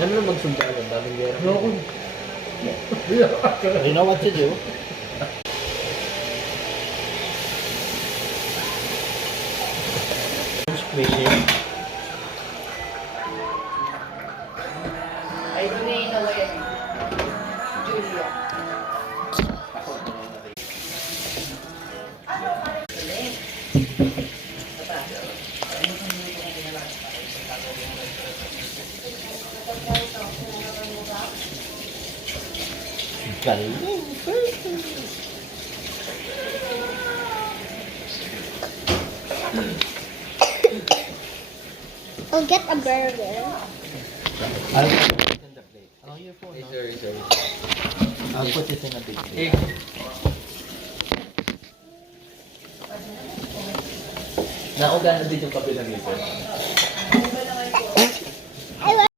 Ano na magsundan? Ang daming gera. No. You know what to do. Squeezing. Ay, hindi na yan. Julia. Galing. I'll get a burger. I'll put it in the plate. Oh, your phone. Hey, No? sorry, sorry. I'll put it in a big plate. Hey. Nauga na din yung kape ng ipon.